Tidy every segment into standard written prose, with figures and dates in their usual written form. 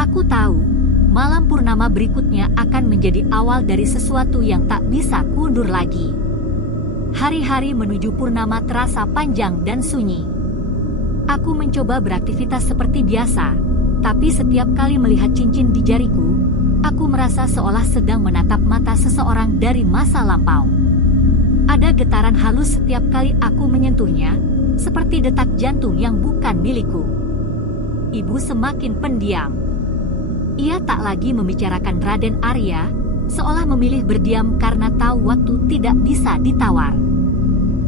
Aku tahu, malam purnama berikutnya akan menjadi awal dari sesuatu yang tak bisa kuundur lagi. Hari-hari menuju purnama terasa panjang dan sunyi. Aku mencoba beraktivitas seperti biasa, tapi setiap kali melihat cincin di jariku, aku merasa seolah sedang menatap mata seseorang dari masa lampau. Ada getaran halus setiap kali aku menyentuhnya, seperti detak jantung yang bukan milikku. Ibu semakin pendiam. Ia tak lagi membicarakan Raden Arya, seolah memilih berdiam karena tahu waktu tidak bisa ditawar.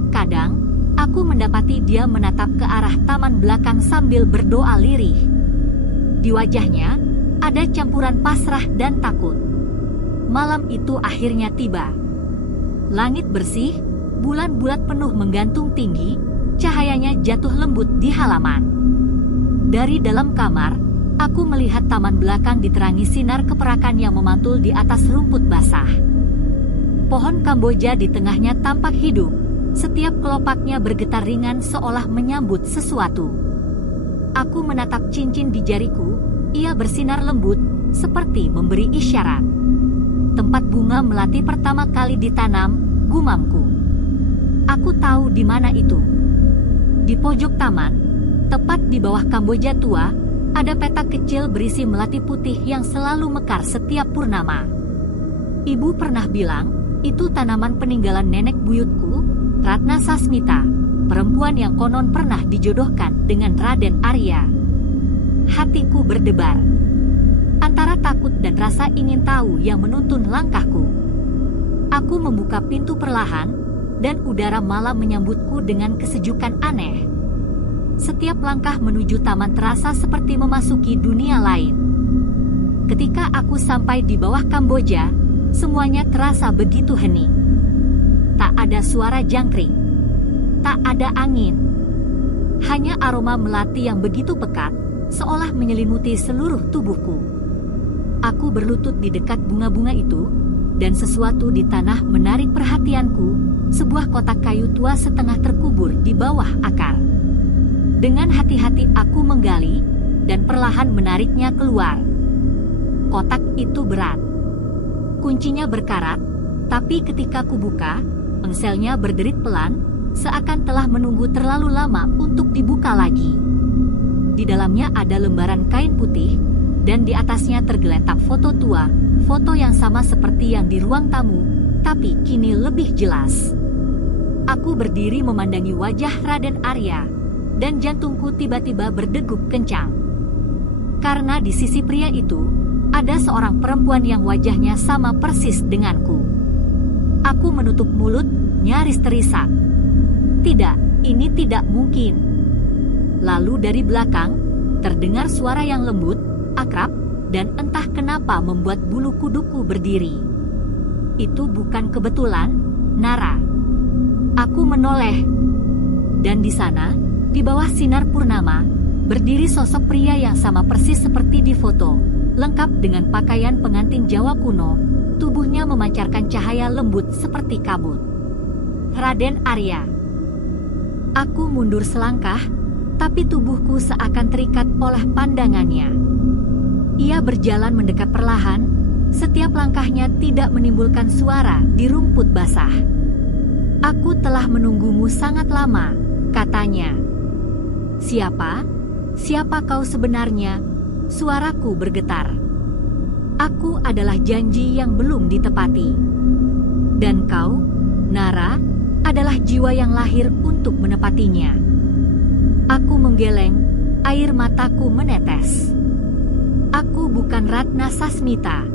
Kadang, aku mendapati dia menatap ke arah taman belakang sambil berdoa lirih. Di wajahnya, ada campuran pasrah dan takut. Malam itu akhirnya tiba. Langit bersih, bulan bulat penuh menggantung tinggi, cahayanya jatuh lembut di halaman. Dari dalam kamar, aku melihat taman belakang diterangi sinar keperakan yang memantul di atas rumput basah. Pohon Kamboja di tengahnya tampak hidup, setiap kelopaknya bergetar ringan seolah menyambut sesuatu. Aku menatap cincin di jariku, ia bersinar lembut, seperti memberi isyarat. Tempat bunga melati pertama kali ditanam, gumamku. Aku tahu di mana itu. Di pojok taman, tepat di bawah Kamboja tua, ada petak kecil berisi melati putih yang selalu mekar setiap purnama. Ibu pernah bilang, itu tanaman peninggalan nenek buyutku, Ratna Sasmita, perempuan yang konon pernah dijodohkan dengan Raden Arya. Hatiku berdebar. Antara takut dan rasa ingin tahu yang menuntun langkahku. Aku membuka pintu perlahan, dan udara malam menyambutku dengan kesejukan aneh. Setiap langkah menuju taman terasa seperti memasuki dunia lain. Ketika aku sampai di bawah Kamboja, semuanya terasa begitu hening. Tak ada suara jangkrik. Tak ada angin. Hanya aroma melati yang begitu pekat, seolah menyelimuti seluruh tubuhku. Aku berlutut di dekat bunga-bunga itu, dan sesuatu di tanah menarik perhatianku, sebuah kotak kayu tua setengah terkubur di bawah akar. Dengan hati-hati aku menggali, dan perlahan menariknya keluar. Kotak itu berat. Kuncinya berkarat, tapi ketika kubuka, engselnya berderit pelan, seakan telah menunggu terlalu lama untuk dibuka lagi. Di dalamnya ada lembaran kain putih, dan di atasnya tergeletak foto tua, foto yang sama seperti yang di ruang tamu, tapi kini lebih jelas. Aku berdiri memandangi wajah Raden Arya, dan jantungku tiba-tiba berdegup kencang. Karena di sisi pria itu, ada seorang perempuan yang wajahnya sama persis denganku. Aku menutup mulut, nyaris terisak. Tidak, ini tidak mungkin. Lalu dari belakang, terdengar suara yang lembut, akrab, dan entah kenapa membuat bulu kuduku berdiri. Itu bukan kebetulan, Nara. Aku menoleh. Dan di sana, di bawah sinar purnama, berdiri sosok pria yang sama persis seperti di foto, lengkap dengan pakaian pengantin Jawa kuno, tubuhnya memancarkan cahaya lembut seperti kabut. Raden Arya. Aku mundur selangkah, tapi tubuhku seakan terikat oleh pandangannya. Ia berjalan mendekat perlahan, setiap langkahnya tidak menimbulkan suara di rumput basah. Aku telah menunggumu sangat lama, katanya. Siapa? Siapa kau sebenarnya? Suaraku bergetar. Aku adalah janji yang belum ditepati. Dan kau, Nara, adalah jiwa yang lahir untuk menepatinya. Aku menggeleng, air mataku menetes. Aku bukan Ratna Sasmita.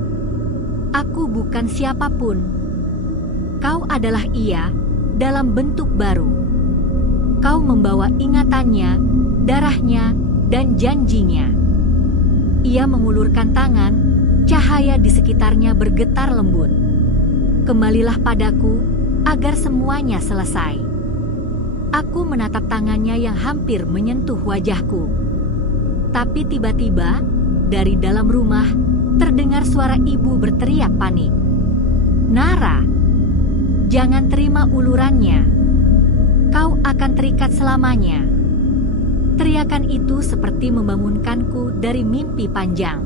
Aku bukan siapapun. Kau adalah ia, dalam bentuk baru. Kau membawa ingatannya, darahnya, dan janjinya. Ia mengulurkan tangan, cahaya di sekitarnya bergetar lembut. Kembalilah padaku, agar semuanya selesai. Aku menatap tangannya yang hampir menyentuh wajahku. Tapi tiba-tiba, dari dalam rumah, terdengar suara ibu berteriak panik. Nara, jangan terima ulurannya. Kau akan terikat selamanya. Teriakan itu seperti membangunkanku dari mimpi panjang.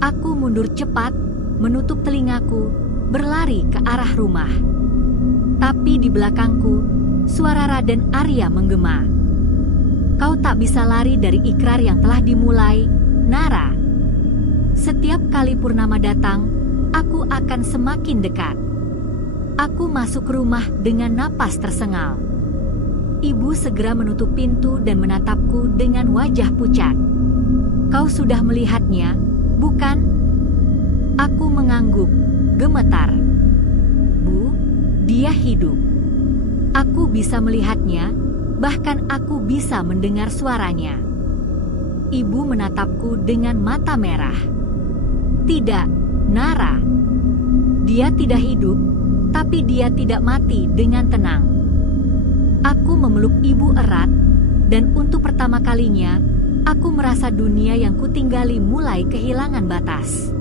Aku mundur cepat, menutup telingaku, berlari ke arah rumah. Tapi di belakangku, suara Raden Arya menggema. Kau tak bisa lari dari ikrar yang telah dimulai, Nara. Setiap kali purnama datang, aku akan semakin dekat. Aku masuk rumah dengan napas tersengal. Ibu segera menutup pintu dan menatapku dengan wajah pucat. Kau sudah melihatnya, bukan? Aku mengangguk, gemetar. Bu, dia hidup. Aku bisa melihatnya, bahkan aku bisa mendengar suaranya. Ibu menatapku dengan mata merah. Tidak, Nara. Dia tidak hidup, tapi dia tidak mati dengan tenang. Aku memeluk ibu erat, dan untuk pertama kalinya, aku merasa dunia yang kutinggali mulai kehilangan batas.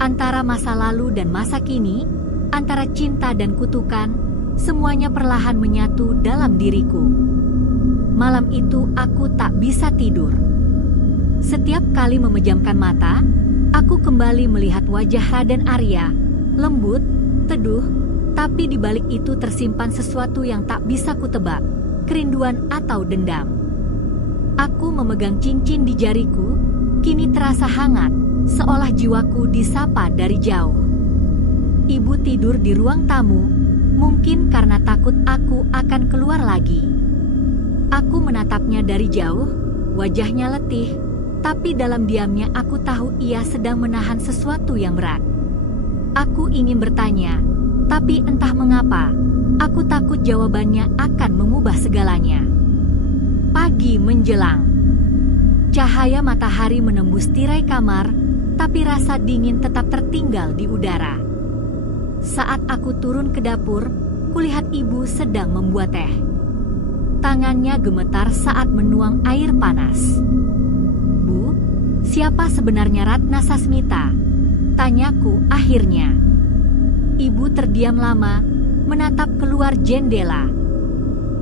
Antara masa lalu dan masa kini, antara cinta dan kutukan, semuanya perlahan menyatu dalam diriku. Malam itu aku tak bisa tidur. Setiap kali memejamkan mata, aku kembali melihat wajah Raden Arya, lembut, teduh, tapi di balik itu tersimpan sesuatu yang tak bisa kutebak, kerinduan atau dendam. Aku memegang cincin di jariku, kini terasa hangat, seolah jiwaku disapa dari jauh. Ibu tidur di ruang tamu, mungkin karena takut aku akan keluar lagi. Aku menatapnya dari jauh, wajahnya letih, tapi dalam diamnya aku tahu ia sedang menahan sesuatu yang berat. Aku ingin bertanya, tapi entah mengapa, aku takut jawabannya akan mengubah segalanya. Pagi menjelang. Cahaya matahari menembus tirai kamar, tapi rasa dingin tetap tertinggal di udara. Saat aku turun ke dapur, kulihat ibu sedang membuat teh. Tangannya gemetar saat menuang air panas. Bu, siapa sebenarnya Ratna Sasmita? Tanyaku akhirnya. Ibu terdiam lama, menatap keluar jendela.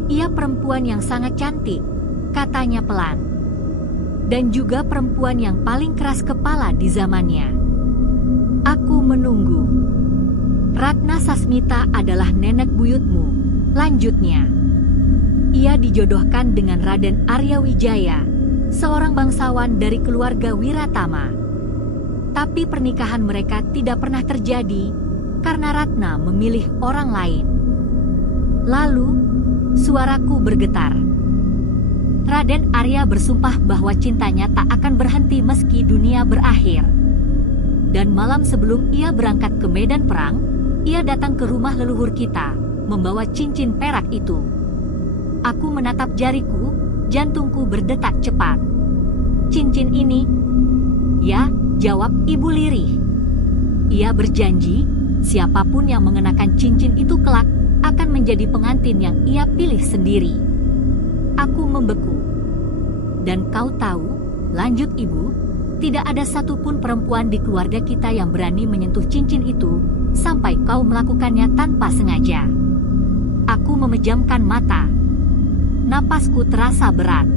Ia perempuan yang sangat cantik, katanya pelan. Dan juga perempuan yang paling keras kepala di zamannya. Aku menunggu. Ratna Sasmita adalah nenek buyutmu, lanjutnya. Ia dijodohkan dengan Raden Arya Wijaya, seorang bangsawan dari keluarga Wiratama. Tapi pernikahan mereka tidak pernah terjadi, karena Ratna memilih orang lain. Lalu, suaraku bergetar. Raden Arya bersumpah bahwa cintanya tak akan berhenti meski dunia berakhir. Dan malam sebelum ia berangkat ke medan perang, ia datang ke rumah leluhur kita, membawa cincin perak itu. Aku menatap jariku, jantungku berdetak cepat. Cincin ini? Ya, jawab Ibu lirih. Ia berjanji, siapapun yang mengenakan cincin itu kelak akan menjadi pengantin yang ia pilih sendiri. Aku membeku. Dan kau tahu, lanjut ibu, tidak ada satupun perempuan di keluarga kita yang berani menyentuh cincin itu, sampai kau melakukannya tanpa sengaja. Aku memejamkan mata. Napasku terasa berat.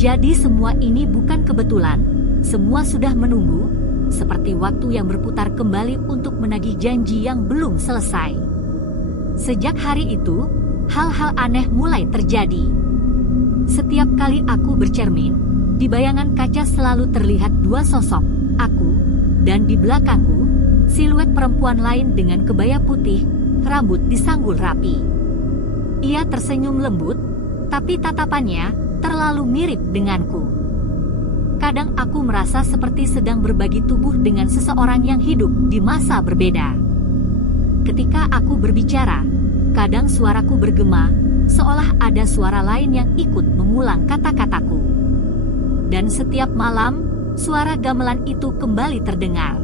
Jadi semua ini bukan kebetulan, semua sudah menunggu, seperti waktu yang berputar kembali untuk menagih janji yang belum selesai. Sejak hari itu, hal-hal aneh mulai terjadi. Setiap kali aku bercermin, di bayangan kaca selalu terlihat dua sosok, aku, dan di belakangku, siluet perempuan lain dengan kebaya putih, rambut disanggul rapi. Ia tersenyum lembut, tapi tatapannya terlalu mirip denganku. Kadang aku merasa seperti sedang berbagi tubuh dengan seseorang yang hidup di masa berbeda. Ketika aku berbicara, kadang suaraku bergema, seolah ada suara lain yang ikut mengulang kata-kataku. Dan setiap malam, suara gamelan itu kembali terdengar.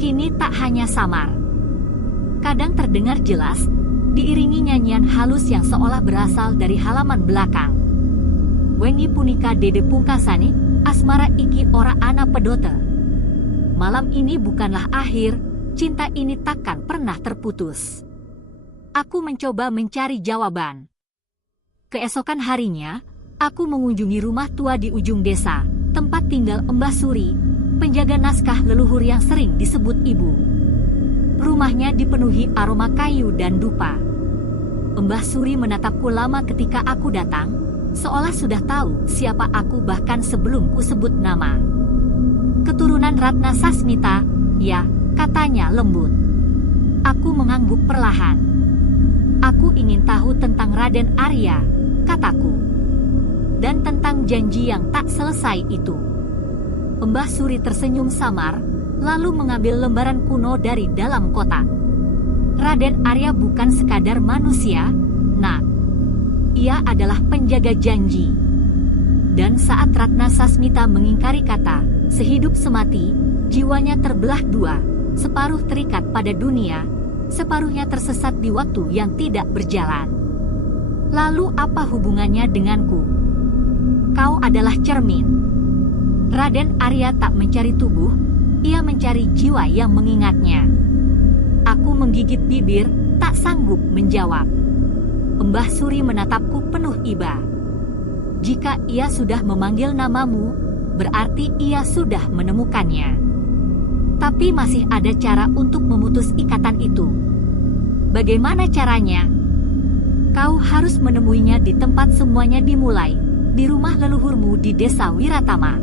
Kini tak hanya samar. Kadang terdengar jelas, diiringi nyanyian halus yang seolah berasal dari halaman belakang. Wengi punika dede pungkasani, asmara iki ora ana pedote. Malam ini bukanlah akhir, cinta ini takkan pernah terputus. Aku mencoba mencari jawaban. Keesokan harinya, aku mengunjungi rumah tua di ujung desa, tempat tinggal Mbah Suri, penjaga naskah leluhur yang sering disebut ibu. Rumahnya dipenuhi aroma kayu dan dupa. Mbah Suri menatapku lama ketika aku datang, seolah sudah tahu siapa aku bahkan sebelum ku sebut nama. Keturunan Ratna Sasmita, ya, katanya lembut. Aku mengangguk perlahan. Aku ingin tahu tentang Raden Arya, kataku. Dan tentang janji yang tak selesai itu. Mbah Suri tersenyum samar, lalu mengambil lembaran kuno dari dalam kotak. Raden Arya bukan sekadar manusia, nak. Ia adalah penjaga janji. Dan saat Ratna Sasmita mengingkari kata, sehidup semati, jiwanya terbelah dua, separuh terikat pada dunia, separuhnya tersesat di waktu yang tidak berjalan. Lalu apa hubungannya denganku? Kau adalah cermin. Raden Arya tak mencari tubuh, ia mencari jiwa yang mengingatnya. Aku menggigit bibir, tak sanggup menjawab. Mbah Suri menatapku penuh iba. Jika ia sudah memanggil namamu, berarti ia sudah menemukannya. Tapi masih ada cara untuk memutus ikatan itu. Bagaimana caranya? Kau harus menemuinya di tempat semuanya dimulai, di rumah leluhurmu di desa Wiratama.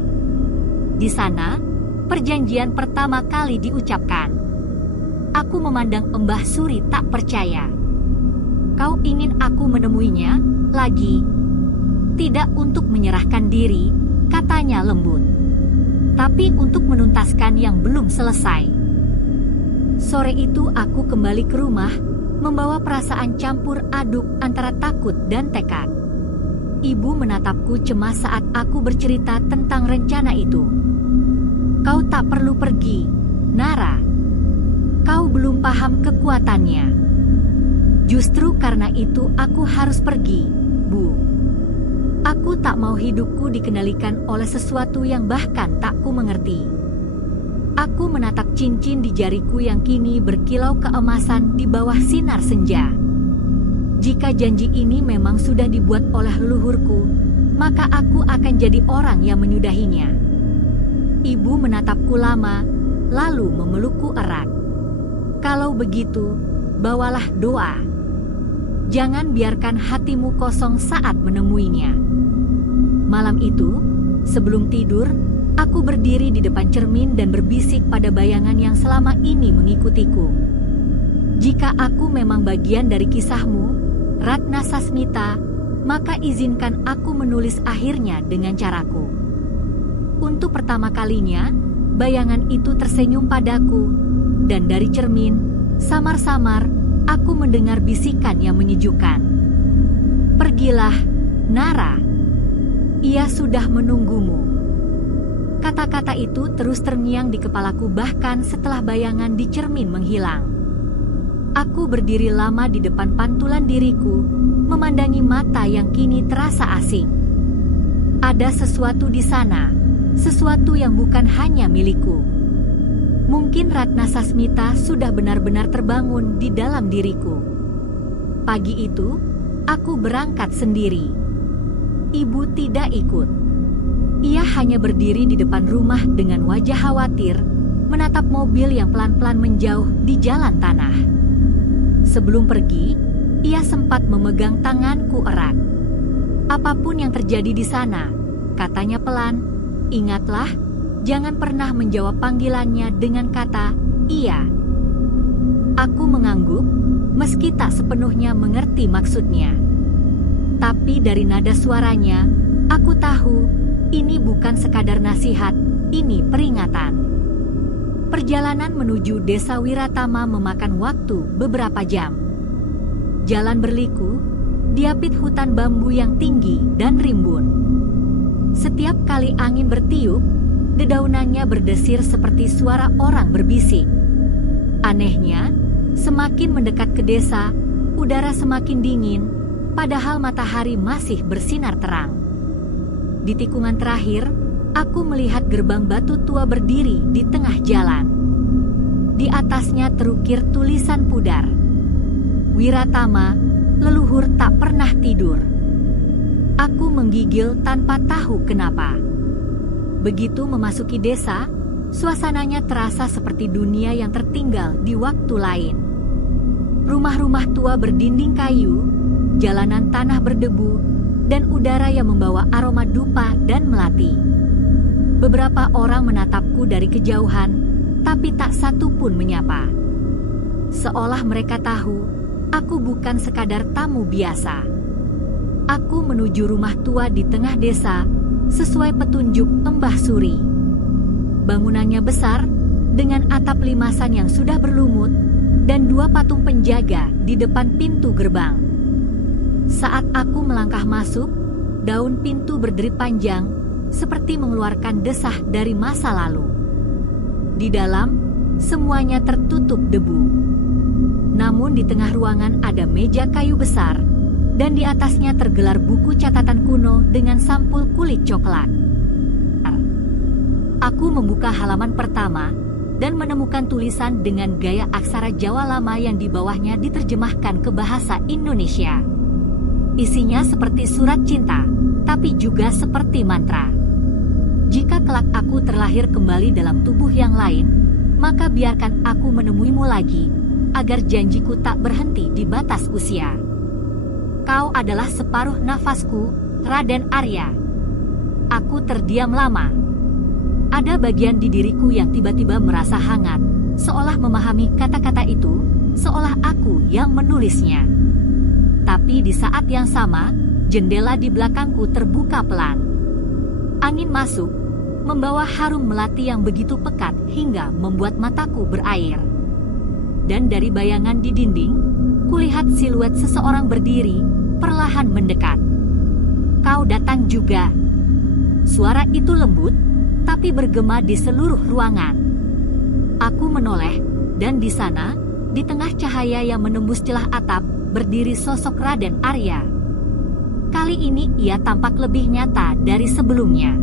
Di sana, perjanjian pertama kali diucapkan. Aku memandang Mbah Suri tak percaya. Kau ingin aku menemuinya lagi? Tidak untuk menyerahkan diri, katanya lembut. Tapi untuk menuntaskan yang belum selesai. Sore itu aku kembali ke rumah, membawa perasaan campur aduk antara takut dan tekad. Ibu menatapku cemas saat aku bercerita tentang rencana itu. Kau tak perlu pergi, Nara. Kau belum paham kekuatannya. Justru karena itu aku harus pergi, Bu. Aku tak mau hidupku dikendalikan oleh sesuatu yang bahkan tak ku mengerti. Aku menatap cincin di jariku yang kini berkilau keemasan di bawah sinar senja. Jika janji ini memang sudah dibuat oleh leluhurku, maka aku akan jadi orang yang menyudahinya. Ibu menatapku lama, lalu memelukku erat. Kalau begitu, bawalah doa. Jangan biarkan hatimu kosong saat menemuinya. Malam itu, sebelum tidur, aku berdiri di depan cermin dan berbisik pada bayangan yang selama ini mengikutiku. Jika aku memang bagian dari kisahmu, Ratna Sasmita, maka izinkan aku menulis akhirnya dengan caraku. Untuk pertama kalinya, bayangan itu tersenyum padaku. Dan dari cermin, samar-samar, aku mendengar bisikan yang menyejukkan. Pergilah, Nara. Ia sudah menunggumu. Kata-kata itu terus terngiang di kepalaku bahkan setelah bayangan di cermin menghilang. Aku berdiri lama di depan pantulan diriku, memandangi mata yang kini terasa asing. Ada sesuatu di sana, sesuatu yang bukan hanya milikku. Mungkin Ratna Sasmita sudah benar-benar terbangun di dalam diriku. Pagi itu, aku berangkat sendiri. Ibu tidak ikut. Ia hanya berdiri di depan rumah dengan wajah khawatir, menatap mobil yang pelan-pelan menjauh di jalan tanah. Sebelum pergi, ia sempat memegang tanganku erat. Apapun yang terjadi di sana, katanya pelan, ingatlah, jangan pernah menjawab panggilannya dengan kata, iya. Aku mengangguk, meski tak sepenuhnya mengerti maksudnya. Tapi dari nada suaranya, aku tahu, ini bukan sekadar nasihat, ini peringatan. Perjalanan menuju desa Wiratama memakan waktu beberapa jam. Jalan berliku, diapit hutan bambu yang tinggi dan rimbun. Setiap kali angin bertiup, dedaunannya berdesir seperti suara orang berbisik. Anehnya, semakin mendekat ke desa, udara semakin dingin, padahal matahari masih bersinar terang. Di tikungan terakhir, aku melihat gerbang batu tua berdiri di tengah jalan. Di atasnya terukir tulisan pudar. Wiratama, leluhur tak pernah tidur. Aku menggigil tanpa tahu kenapa. Begitu memasuki desa, Suasananya terasa seperti dunia yang tertinggal di waktu lain. Rumah-rumah tua berdinding kayu, jalanan tanah berdebu, dan udara yang membawa aroma dupa dan melati. Beberapa orang menatapku dari kejauhan, tapi tak satu pun menyapa. Seolah mereka tahu, aku bukan sekadar tamu biasa. Aku menuju rumah tua di tengah desa, sesuai petunjuk Mbah Suri. Bangunannya besar, dengan atap limasan yang sudah berlumut, dan 2 patung penjaga di depan pintu gerbang. Saat aku melangkah masuk, daun pintu berderit panjang, seperti mengeluarkan desah dari masa lalu. Di dalam, semuanya tertutup debu. Namun di tengah ruangan ada meja kayu besar, dan di atasnya tergelar buku catatan kuno dengan sampul kulit coklat. Aku membuka halaman pertama dan menemukan tulisan dengan gaya aksara Jawa lama yang di bawahnya diterjemahkan ke bahasa Indonesia. Isinya seperti surat cinta, tapi juga seperti mantra. Jika kelak aku terlahir kembali dalam tubuh yang lain, maka biarkan aku menemuimu lagi, agar janjiku tak berhenti di batas usia. Kau adalah separuh nafasku, Raden Arya. Aku terdiam lama. Ada bagian di diriku yang tiba-tiba merasa hangat, seolah memahami kata-kata itu, seolah aku yang menulisnya. Tapi di saat yang sama, jendela di belakangku terbuka pelan. Angin masuk, membawa harum melati yang begitu pekat hingga membuat mataku berair. Dan dari bayangan di dinding, kulihat siluet seseorang berdiri, perlahan mendekat. Kau datang juga. Suara itu lembut, tapi bergema di seluruh ruangan. Aku menoleh, dan di sana, di tengah cahaya yang menembus celah atap, berdiri sosok Raden Arya. Kali ini ia tampak lebih nyata dari sebelumnya.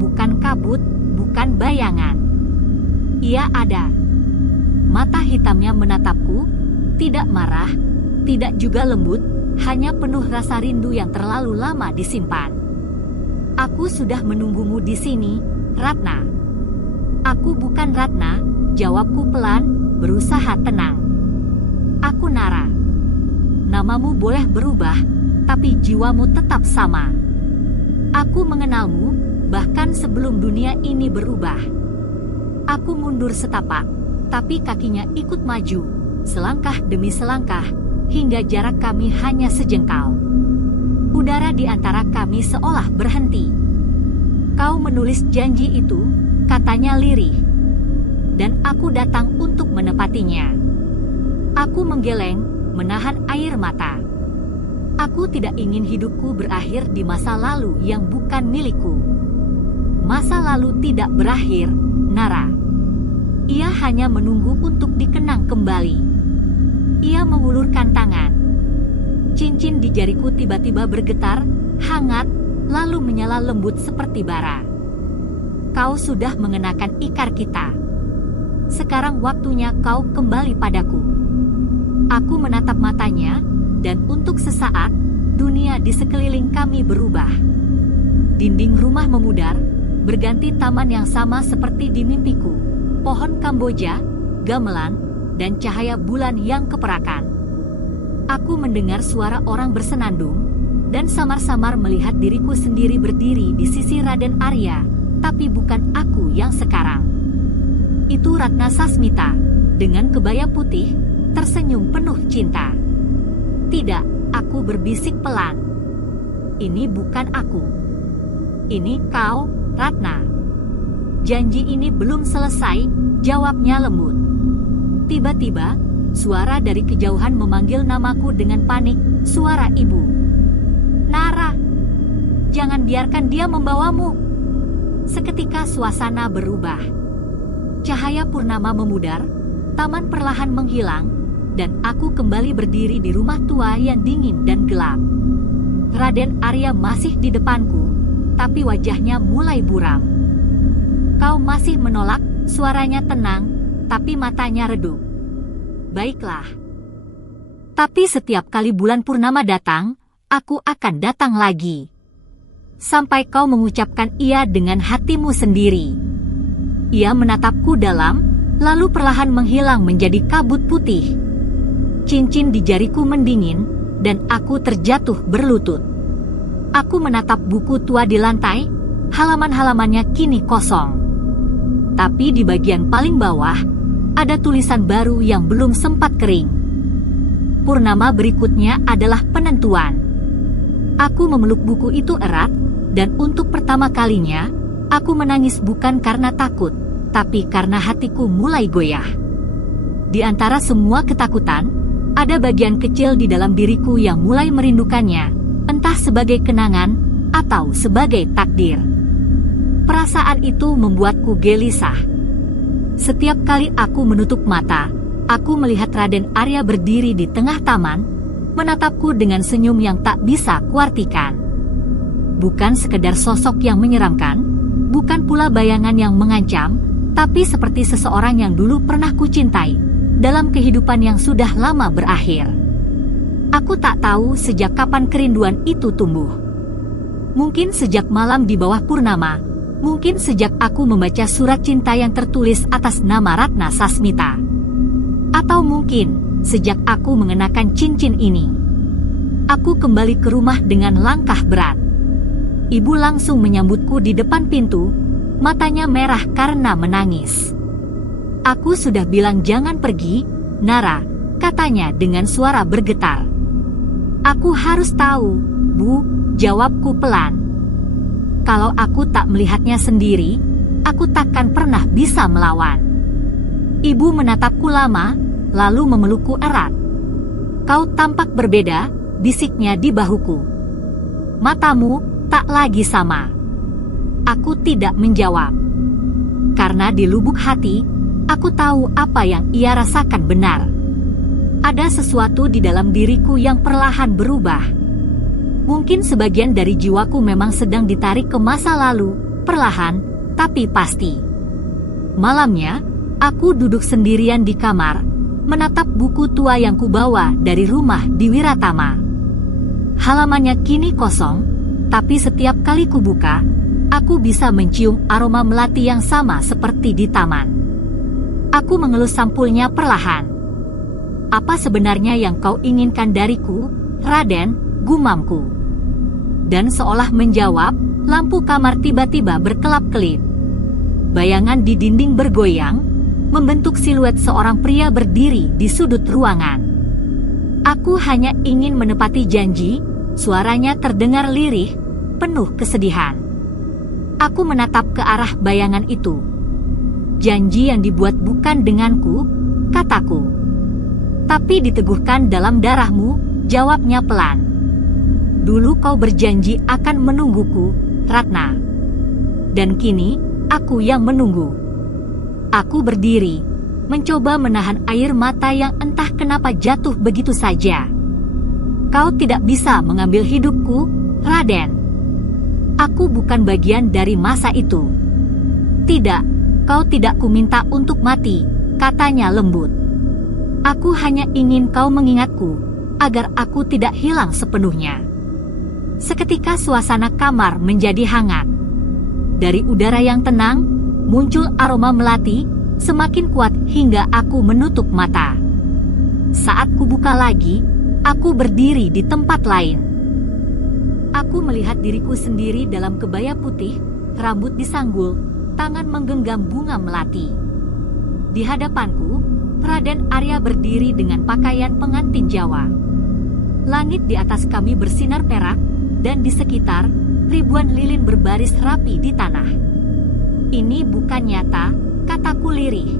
Bukan kabut, bukan bayangan. Ia ada. Mata hitamnya menatapku, tidak marah, tidak juga lembut, hanya penuh rasa rindu yang terlalu lama disimpan. Aku sudah menunggumu di sini, Ratna. Aku bukan Ratna, jawabku pelan, berusaha tenang. Aku Nara. Namamu boleh berubah, tapi jiwamu tetap sama. Aku mengenalmu, bahkan sebelum dunia ini berubah. Aku mundur setapak, tapi kakinya ikut maju, selangkah demi selangkah, hingga jarak kami hanya sejengkal. Udara di antara kami seolah berhenti. Kau menulis janji itu, katanya lirih. Dan aku datang untuk menepatinya. Aku menggeleng, menahan air mata. Aku tidak ingin hidupku berakhir di masa lalu yang bukan milikku. Masa lalu tidak berakhir, Nara. Ia hanya menunggu untuk dikenang kembali. Ia mengulurkan tangan. Cincin di jariku tiba-tiba bergetar, hangat, lalu menyala lembut seperti bara. Kau sudah mengenakan ikar kita. Sekarang waktunya kau kembali padaku. Aku menatap matanya, dan untuk sesaat, dunia di sekeliling kami berubah. Dinding rumah memudar, berganti taman yang sama seperti di mimpiku. Pohon Kamboja, gamelan, dan cahaya bulan yang keperakan. Aku mendengar suara orang bersenandung, dan samar-samar melihat diriku sendiri berdiri di sisi Raden Arya, tapi bukan aku yang sekarang. Itu Ratna Sasmita, dengan kebaya putih, tersenyum penuh cinta. Tidak, aku berbisik pelan. Ini bukan aku. Ini kau, Ratna. Janji ini belum selesai, jawabnya lembut. Tiba-tiba, suara dari kejauhan memanggil namaku dengan panik, suara ibu. Nara, jangan biarkan dia membawamu. Seketika suasana berubah. Cahaya purnama memudar, taman perlahan menghilang, dan aku kembali berdiri di rumah tua yang dingin dan gelap. Raden Arya masih di depanku, tapi wajahnya mulai buram. Kau masih menolak, suaranya tenang, tapi matanya redup. Baiklah. Tapi setiap kali bulan purnama datang, aku akan datang lagi. Sampai kau mengucapkan iya dengan hatimu sendiri. Ia menatapku dalam, lalu perlahan menghilang menjadi kabut putih. Cincin di jariku mendingin, dan aku terjatuh berlutut. Aku menatap buku tua di lantai, halaman-halamannya kini kosong. Tapi di bagian paling bawah, ada tulisan baru yang belum sempat kering. Purnama berikutnya adalah penentuan. Aku memeluk buku itu erat, dan untuk pertama kalinya, aku menangis bukan karena takut, tapi karena hatiku mulai goyah. Di antara semua ketakutan, ada bagian kecil di dalam diriku yang mulai merindukannya, entah sebagai kenangan atau sebagai takdir. Perasaan itu membuatku gelisah. Setiap kali aku menutup mata, aku melihat Raden Arya berdiri di tengah taman, menatapku dengan senyum yang tak bisa kuartikan. Bukan sekedar sosok yang menyeramkan, bukan pula bayangan yang mengancam, tapi seperti seseorang yang dulu pernah kucintai, dalam kehidupan yang sudah lama berakhir. Aku tak tahu sejak kapan kerinduan itu tumbuh. Mungkin sejak malam di bawah purnama, mungkin sejak aku membaca surat cinta yang tertulis atas nama Ratna Sasmita. Atau mungkin sejak aku mengenakan cincin ini. Aku kembali ke rumah dengan langkah berat. Ibu langsung menyambutku di depan pintu, matanya merah karena menangis. Aku sudah bilang jangan pergi, Nara, katanya dengan suara bergetar. Aku harus tahu, Bu, jawabku pelan. Kalau aku tak melihatnya sendiri, aku takkan pernah bisa melawan. Ibu menatapku lama, lalu memelukku erat. Kau tampak berbeda, bisiknya di bahuku. Matamu tak lagi sama. Aku tidak menjawab. Karena di lubuk hati, aku tahu apa yang ia rasakan benar. Ada sesuatu di dalam diriku yang perlahan berubah. Mungkin sebagian dari jiwaku memang sedang ditarik ke masa lalu, perlahan, tapi pasti. Malamnya, aku duduk sendirian di kamar, menatap buku tua yang kubawa dari rumah di Wiratama. Halamannya kini kosong, tapi setiap kali kubuka, aku bisa mencium aroma melati yang sama seperti di taman. Aku mengelus sampulnya perlahan. Apa sebenarnya yang kau inginkan dariku, Raden? Gumamku. Dan seolah menjawab, lampu kamar tiba-tiba berkelap-kelip. Bayangan di dinding bergoyang, membentuk siluet seorang pria berdiri di sudut ruangan. Aku hanya ingin menepati janji, suaranya terdengar lirih, penuh kesedihan. Aku menatap ke arah bayangan itu. Janji yang dibuat bukan denganku, kataku. Tapi diteguhkan dalam darahmu, jawabnya pelan. Dulu kau berjanji akan menungguku, Ratna. Dan kini, aku yang menunggu. Aku berdiri, mencoba menahan air mata yang entah kenapa jatuh begitu saja. Kau tidak bisa mengambil hidupku, Raden. Aku bukan bagian dari masa itu. Tidak, kau tidak kuminta untuk mati, katanya lembut. Aku hanya ingin kau mengingatku, agar aku tidak hilang sepenuhnya. Seketika suasana kamar menjadi hangat. Dari udara yang tenang, muncul aroma melati, semakin kuat hingga aku menutup mata. Saat kubuka lagi, aku berdiri di tempat lain. Aku melihat diriku sendiri dalam kebaya putih, rambut disanggul, tangan menggenggam bunga melati. Di hadapanku, Raden Arya berdiri dengan pakaian pengantin Jawa. Langit di atas kami bersinar perak, dan di sekitar, ribuan lilin berbaris rapi di tanah. Ini bukan nyata, kataku lirih.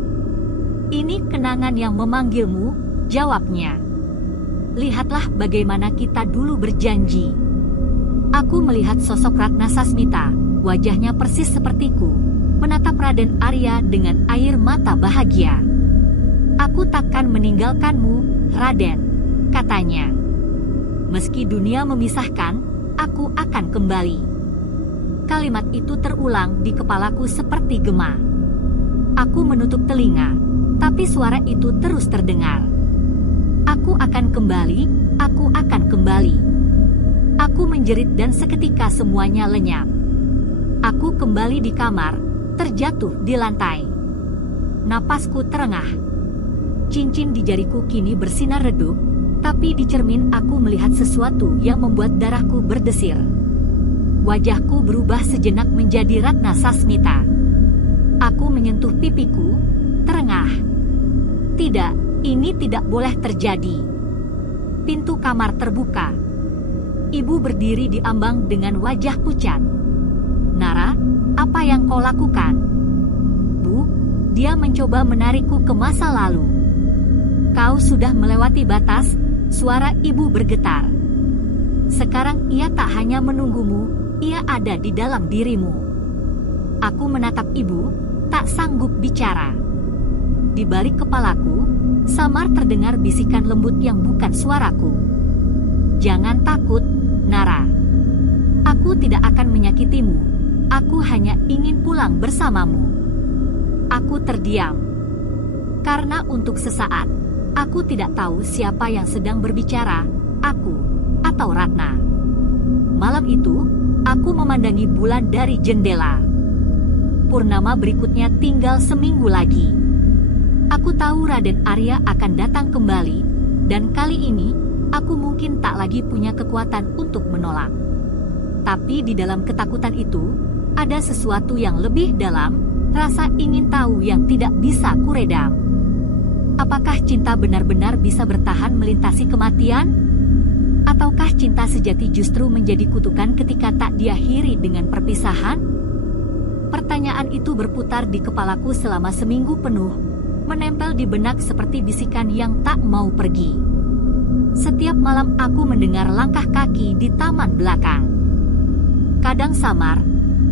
Ini kenangan yang memanggilmu, jawabnya. Lihatlah bagaimana kita dulu berjanji. Aku melihat sosok Ratna Sasmita, wajahnya persis sepertiku, menatap Raden Arya dengan air mata bahagia. Aku takkan meninggalkanmu, Raden, katanya. Meski dunia memisahkan, aku akan kembali. Kalimat itu terulang di kepalaku seperti gema. Aku menutup telinga, tapi suara itu terus terdengar. Aku akan kembali, aku akan kembali. Aku menjerit dan seketika semuanya lenyap. Aku kembali di kamar, terjatuh di lantai. Napasku terengah. Cincin di jariku kini bersinar redup, tapi di cermin aku melihat sesuatu yang membuat darahku berdesir. Wajahku berubah sejenak menjadi Ratna Sasmita. Aku menyentuh pipiku, terengah. Tidak, ini tidak boleh terjadi. Pintu kamar terbuka. Ibu berdiri di ambang dengan wajah pucat. Nara, apa yang kau lakukan? Bu, dia mencoba menarikku ke masa lalu. Kau sudah melewati batas, suara ibu bergetar. Sekarang ia tak hanya menunggumu, ia ada di dalam dirimu. Aku menatap ibu, tak sanggup bicara. Di balik kepalaku, samar terdengar bisikan lembut yang bukan suaraku. Jangan takut, Nara. Aku tidak akan menyakitimu. Aku hanya ingin pulang bersamamu. Aku terdiam. Karena untuk sesaat, aku tidak tahu siapa yang sedang berbicara, aku atau Ratna. Malam itu, aku memandangi bulan dari jendela. Purnama berikutnya tinggal seminggu lagi. Aku tahu Raden Arya akan datang kembali, dan kali ini, aku mungkin tak lagi punya kekuatan untuk menolak. Tapi di dalam ketakutan itu, ada sesuatu yang lebih dalam, rasa ingin tahu yang tidak bisa kuredam. Apakah cinta benar-benar bisa bertahan melintasi kematian? Ataukah cinta sejati justru menjadi kutukan ketika tak diakhiri dengan perpisahan? Pertanyaan itu berputar di kepalaku selama seminggu penuh, menempel di benak seperti bisikan yang tak mau pergi. Setiap malam aku mendengar langkah kaki di taman belakang. Kadang samar,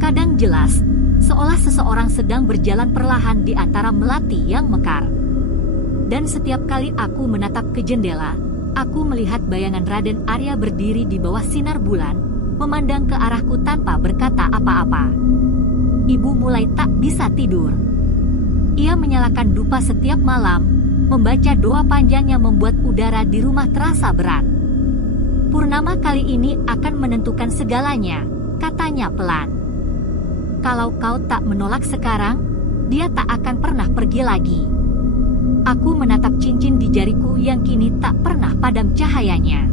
kadang jelas, seolah seseorang sedang berjalan perlahan di antara melati yang mekar. Dan setiap kali aku menatap ke jendela, aku melihat bayangan Raden Arya berdiri di bawah sinar bulan, memandang ke arahku tanpa berkata apa-apa. Ibu mulai tak bisa tidur. Ia menyalakan dupa setiap malam, membaca doa panjang yang membuat udara di rumah terasa berat. Purnama kali ini akan menentukan segalanya, katanya pelan. Kalau kau tak menolak sekarang, dia tak akan pernah pergi lagi. Aku menatap cincin di jariku yang kini tak pernah padam cahayanya.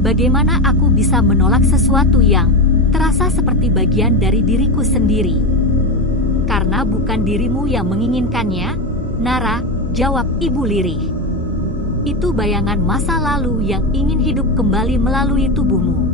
Bagaimana aku bisa menolak sesuatu yang terasa seperti bagian dari diriku sendiri? Karena bukan dirimu yang menginginkannya, Nara, jawab ibu lirih. Itu bayangan masa lalu yang ingin hidup kembali melalui tubuhmu.